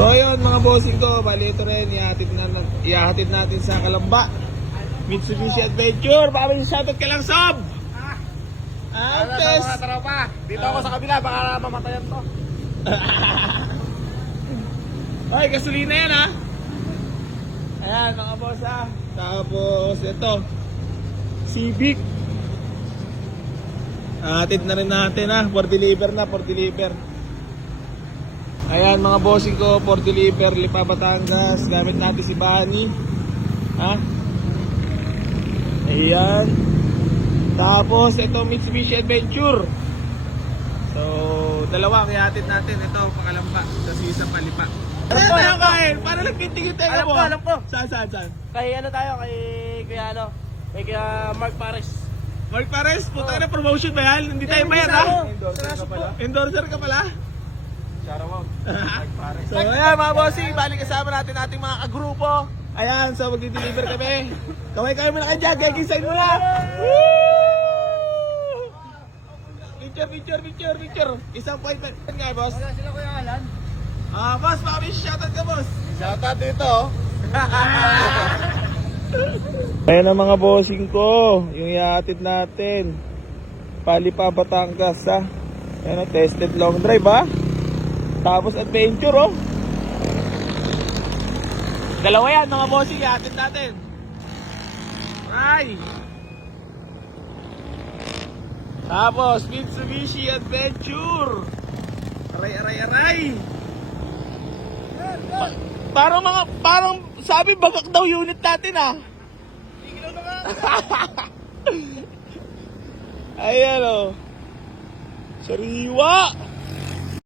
So ayun mga bossing ko, bali ito rin, ihahatid natin sa Kalamba Mitsubishi Adventure. Baka may shoutout ka lang, Sob! Ano sa mga tropa? Dito ako sa kabila, baka mamatayan to. Ay, gasolina yan ha. Ayan mga boss ha. Tapos ito, Civic. Hatid na rin natin ha. For deliver na, for deliver. Ayan mga bossing ko, for deliver, Lipa, Batangas. Gamit natin si Bani. Ha? Ayan. Tapos ito Mitsubishi Adventure. So, dalawa ang ihatid natin. Ito, Pakalamba. Tapos isang Palipa. Ano tayo kain? Para lang pitigil tayo mo. Alam ko. Saan? Kay ano tayo, kay kuya ano, kay kuya Mark Pares. Mark Pares, puta na promotion ba yan? Hindi tayo bayad ha? Endorser ka pala? Shoutout. Mark Pares. So ayan mga bossing, balik kasama natin ating mga kagrupo. Ayan, so magdi-deliver kami. Kaway mo na kayo dyan, gagisign mo na! Woo! Picture. Isang point nga boss. Wala sila kuya Alan. Boss, baka may shoutout ka boss. Shoutout dito. Ayan ang mga bossing ko, yung ihatid natin. Palipa, Batangas ha. Ayan o, tested long drive ha. Tapos adventure oh. Dalawa yan mga bossing, ihatid natin. Ay. Tapos Mitsubishi Adventure. Aray. Parang sabi bagak daw unit natin ah. Tigil na nga. Ayan o. Sariwa.